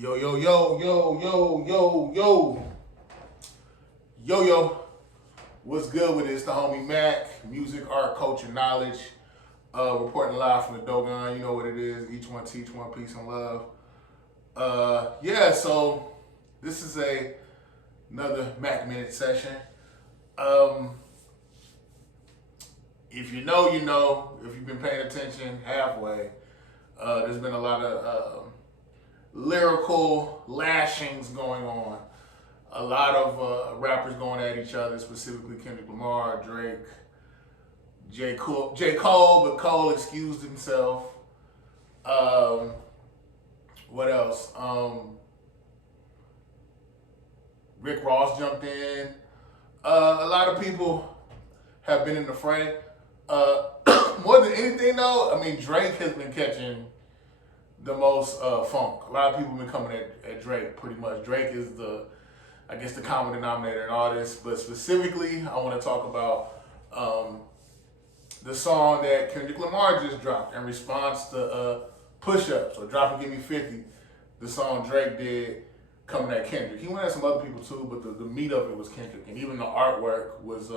Yo, yo, yo, yo, yo, yo, yo, yo, yo. What's good with it? It's the homie Mac, music, art, culture, knowledge. Reporting live from the Dogon. You know what it is. Each one teach one, peace and love. So this is another Mac Minute session. Um, if you know, you know. If you've been paying attention halfway, there's been a lot of lyrical lashings going on. A lot of rappers going at each other, specifically Kendrick Lamar, Drake, J. Cole, but Cole excused himself. What else? Rick Ross jumped in. A lot of people have been in the fray. More than anything, though, I mean, Drake has been catching the most funk. A lot of people have been coming at Drake pretty much. Drake is the common denominator in all this. But specifically, I want to talk about the song that Kendrick Lamar just dropped in response to Push Ups or Drop and Give Me 50, the song Drake did coming at Kendrick. He went at some other people too, but the meat of it was Kendrick. And even the artwork was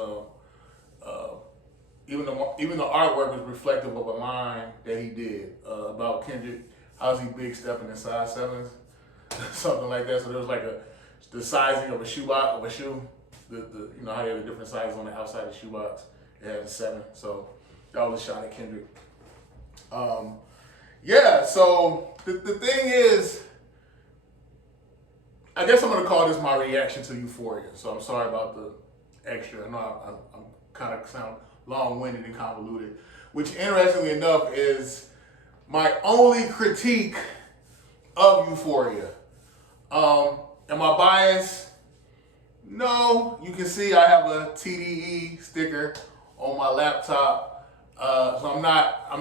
even the artwork was reflective of a line that he did about Kendrick. How's he big stepping in size sevens? Something like that. So there was like the sizing of a shoe box of a shoe. The you know how you have the different sizes on the outside of the shoebox. It has a 7. So that was a shot at Kendrick. So the thing is, I guess I'm gonna call this my reaction to Euphoria. So I'm sorry about the extra. I know I'm kind of sound long-winded and convoluted, which interestingly enough is my only critique of Euphoria. Am I biased? No. You can see I have a TDE sticker on my laptop, so I'm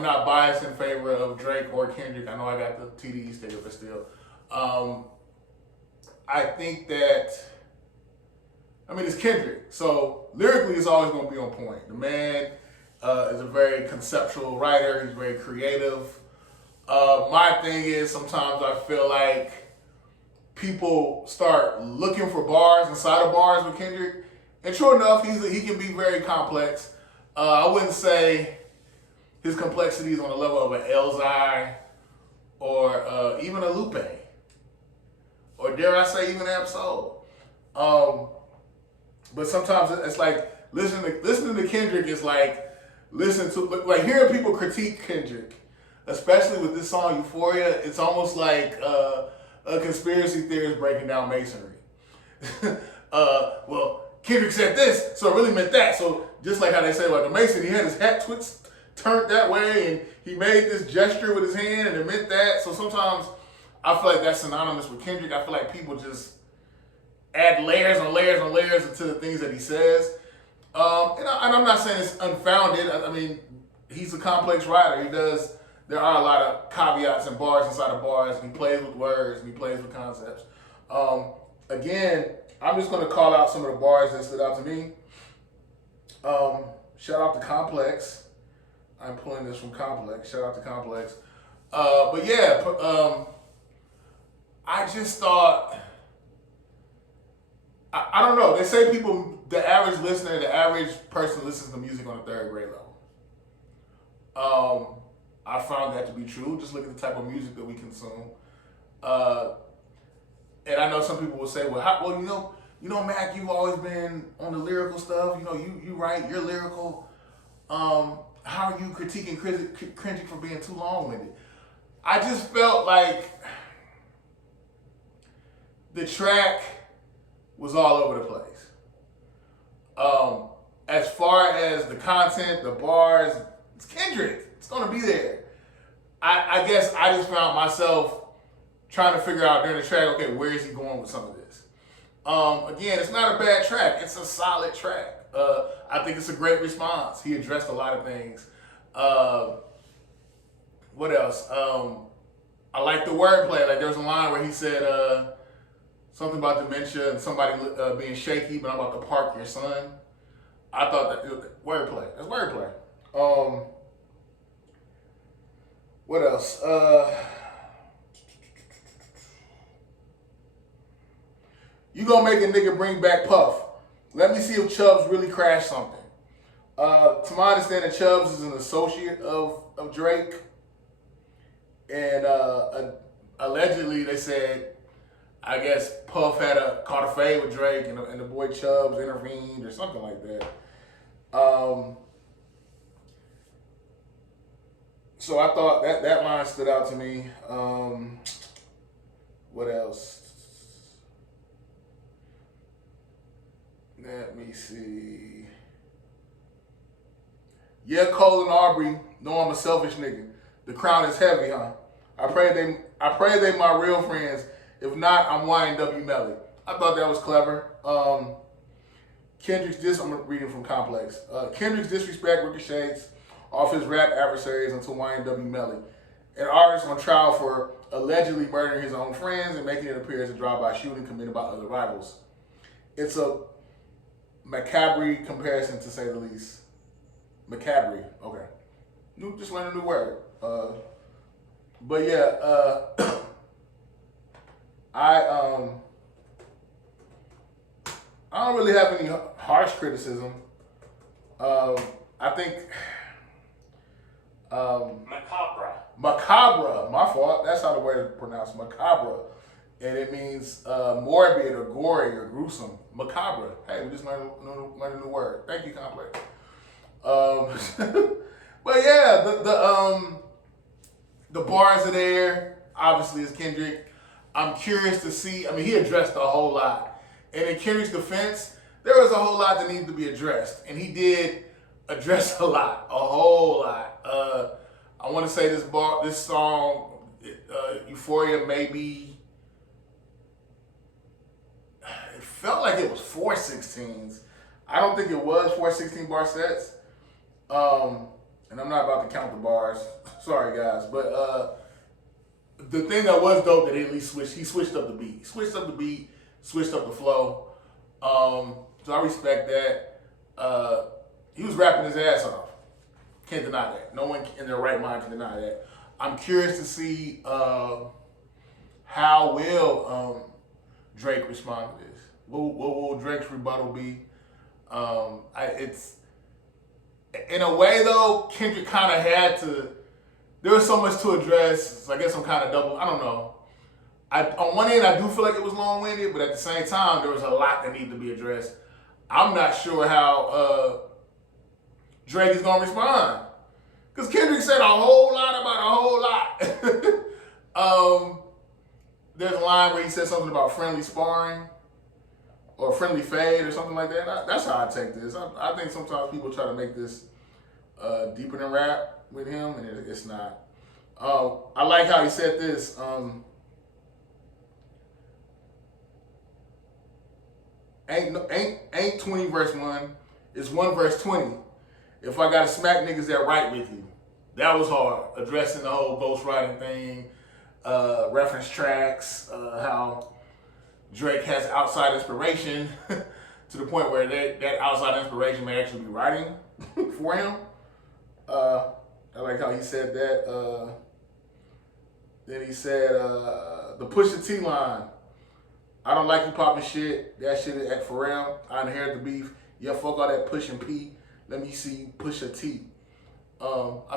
not biased in favor of Drake or Kendrick. I know I got the TDE sticker, but still, I think that. I mean, it's Kendrick, so lyrically it's always going to be on point. The man is a very conceptual writer. He's very creative. My thing is sometimes I feel like people start looking for bars inside of bars with Kendrick, and true enough, he can be very complex. I wouldn't say his complexity is on the level of an Elzai or even a Lupe, or dare I say even Absol. But sometimes it's like listening to Kendrick is like hearing people critique Kendrick, especially with this song Euphoria. It's almost like a conspiracy theorist breaking down masonry. Well, Kendrick said this, so it really meant that. So just like how they say about the Mason, he had his hat turned that way, and he made this gesture with his hand, and it meant that. So sometimes I feel like that's synonymous with Kendrick. I feel like people just add layers and layers and layers into the things that he says. And I'm not saying it's unfounded. I mean, he's a complex writer. There are a lot of caveats and bars inside of bars. He plays with words and he plays with concepts. Again, I'm just going to call out some of the bars that stood out to me. Shout out to Complex. I'm pulling this from Complex. Shout out to Complex. I just thought, I don't know. They say the average listener, the average person listens to music on a 3rd grade level. I found that to be true. Just look at the type of music that we consume. And I know some people will say, Mac, you've always been on the lyrical stuff. You know, you write, you're lyrical. How are you critiquing Kendrick for being too long-winded? I just felt like the track was all over the place. As far as the content, the bars, it's Kendrick. It's gonna be there. I guess I just found myself trying to figure out during the track, okay, where is he going with some of this? Again, it's not a bad track. It's a solid track. I think it's a great response. He addressed a lot of things. What else? I like the wordplay. Like there was a line where he said something about dementia and somebody being shaky, but I'm about to park your son. I thought that wordplay. That's wordplay. What else? You gonna make a nigga bring back Puff. Let me see if Chubbs really crashed something. To my understanding, Chubbs is an associate of Drake. And allegedly they said, I guess Puff had caught a fade with Drake and the boy Chubbs intervened or something like that. So I thought that line stood out to me. What else? Let me see. Yeah, Cole and Aubrey know I'm a selfish nigga. The crown is heavy, huh? I pray they my real friends. If not, I'm YNW Melly. I thought that was clever. I'm reading from Complex. Kendrick's disrespect ricochets off his rap adversaries until YNW Melly, an artist on trial for allegedly murdering his own friends and making it appear as a drive-by shooting committed by other rivals. It's a macabre comparison, to say the least. Macabre, okay. Just learned a new word. But yeah, I don't really have any harsh criticism. I think macabre, my fault. That's how the word is pronounced, macabre, and it means morbid or gory or gruesome. Macabre. Hey, we just learned a new word. Thank you, Complex. But yeah, the bars are there. Obviously, it's Kendrick. I'm curious to see. I mean, he addressed a whole lot, and in Kendrick's defense, there was a whole lot that needed to be addressed, and he did address a whole lot. I want to say this song, Euphoria, maybe it felt like it was 4/16s. I don't think it was 4/16 bar sets. And I'm not about to count the bars. Sorry, guys. But the thing that was dope that he at least switched up the beat. Switched up the flow. So I respect that. He was rapping his ass off. Can't deny that. No one in their right mind can deny that. I'm curious to see how will Drake respond to this. What will Drake's rebuttal be? It's in a way though, Kendrick kind of had to. There was so much to address. So I guess I'm kind of double. I don't know. On one end, I do feel like it was long-winded, but at the same time, there was a lot that needed to be addressed. I'm not sure how Drake is gonna respond, because Kendrick said a whole lot about a whole lot. There's a line where he said something about friendly sparring or friendly fade or something like that. That's how I take this. I think sometimes people try to make this deeper than rap with him, and it's not. I like how he said this. Ain't 20 verse 1. It's 1 verse 20. If I gotta smack niggas that right with you. That was hard. Addressing the whole ghostwriting thing, reference tracks, how Drake has outside inspiration to the point where that outside inspiration may actually be writing for him. I like how he said that. Then he said the Pusha T line. I don't like you popping shit. That shit is at Pharrell. I inherit the beef. Yeah, fuck all that pushing P. Let me see Pusha T. I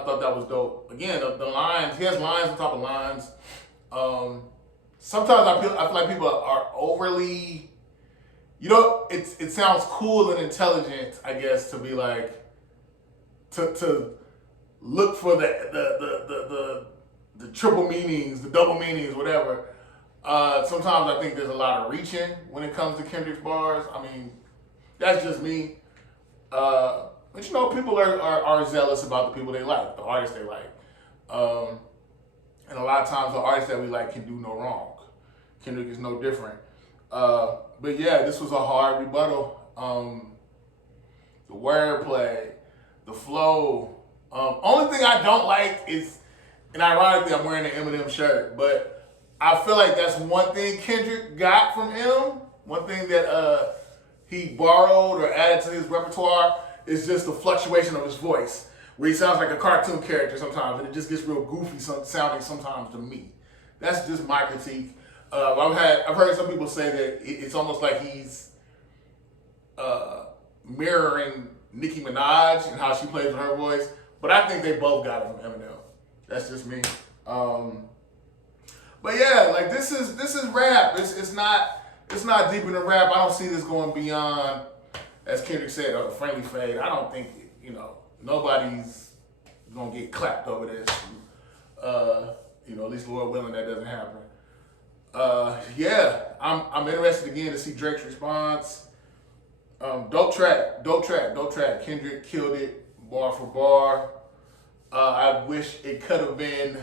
thought that was dope. Again, the lines. He has lines on top of lines. Sometimes I feel like people are overly. It sounds cool and intelligent, I guess, to be like to look for the triple meanings, the double meanings, whatever. Sometimes I think there's a lot of reaching when it comes to Kendrick's bars. I mean, that's just me. But people are zealous about the people they like, the artists they like. And a lot of times the artists that we like can do no wrong. Kendrick is no different. But yeah, this was a hard rebuttal. The wordplay, the flow. Only thing I don't like is, and ironically I'm wearing an Eminem shirt, but I feel like that's one thing Kendrick got from him. One thing that he borrowed or added to his repertoire is just the fluctuation of his voice, where he sounds like a cartoon character sometimes, and it just gets real goofy sounding sometimes to me. That's just my critique. I've heard some people say that it's almost like he's mirroring Nicki Minaj and how she plays with her voice, but I think they both got it from Eminem. That's just me. But yeah, like this is rap. It's not deep in the rap. I don't see this going beyond, as Kendrick said, a friendly fade. I don't think nobody's gonna get clapped over this. At least Lord willing that doesn't happen. Yeah, I'm interested again to see Drake's response. Dope track. Kendrick killed it, bar for bar. I wish it could have been,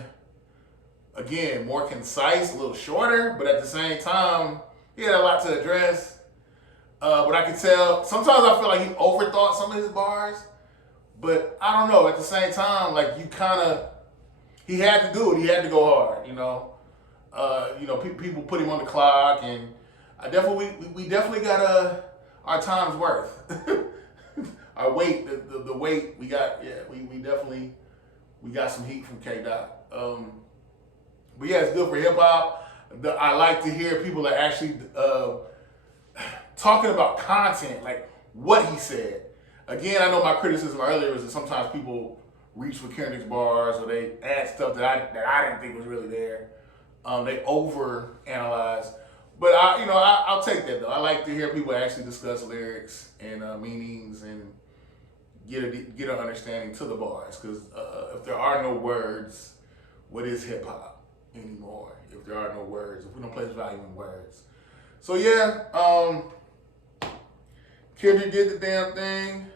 again, more concise, a little shorter, but at the same time, he had a lot to address. But I could tell, sometimes I feel like he overthought some of his bars, but I don't know, at the same time, like he had to do it, he had to go hard, people put him on the clock, and we definitely got our time's worth. Our weight, the weight we got, yeah, we definitely got some heat from K Dot. But yeah, it's good for hip hop. I like to hear people that actually talking about content, like what he said. Again, I know my criticism earlier was that sometimes people reach for Kendrick's bars or they add stuff that I didn't think was really there. They over analyze. But I'll take that though. I like to hear people actually discuss lyrics and meanings and get an understanding to the bars. Because if there are no words, what is hip hop anymore? If there are no words, if we don't place value in words. So yeah, Kendrick did the damn thing.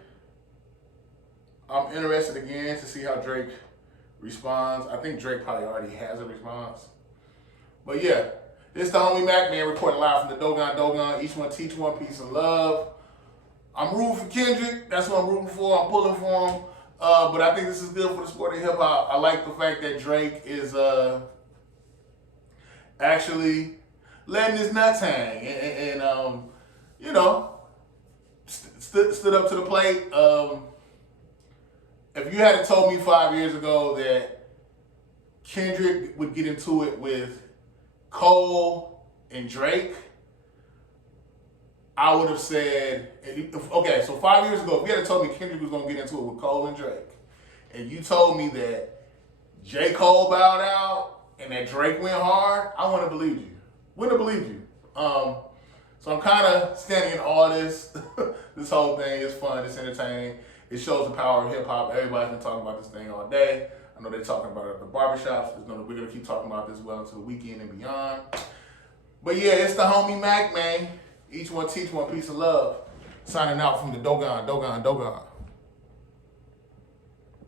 I'm interested again to see how Drake responds. I think Drake probably already has a response. But yeah, it's the homie MACK, man, reporting live from the Dogon. Each one teach one, peace and love. I'm rooting for Kendrick. That's what I'm rooting for. I'm pulling for him. But I think this is good for the sport of hip hop. I like the fact that Drake is actually letting his nuts hang and stood up to the plate. If you had told me 5 years ago that Kendrick would get into it with Cole and Drake, I would have said, okay, so 5 years ago, if you had told me Kendrick was going to get into it with Cole and Drake, and you told me that J. Cole bowed out and that Drake went hard, I wouldn't have believed you. Wouldn't have believed you. So I'm kind of standing in awe of this. This whole thing is fun, it's entertaining. It shows the power of hip hop. Everybody's been talking about this thing all day. I know they're talking about it at the barbershops. We're going to keep talking about this well into the weekend and beyond. But yeah, it's the homie MACK, man. Each one teach one, peace and love. Signing out from the Dogon.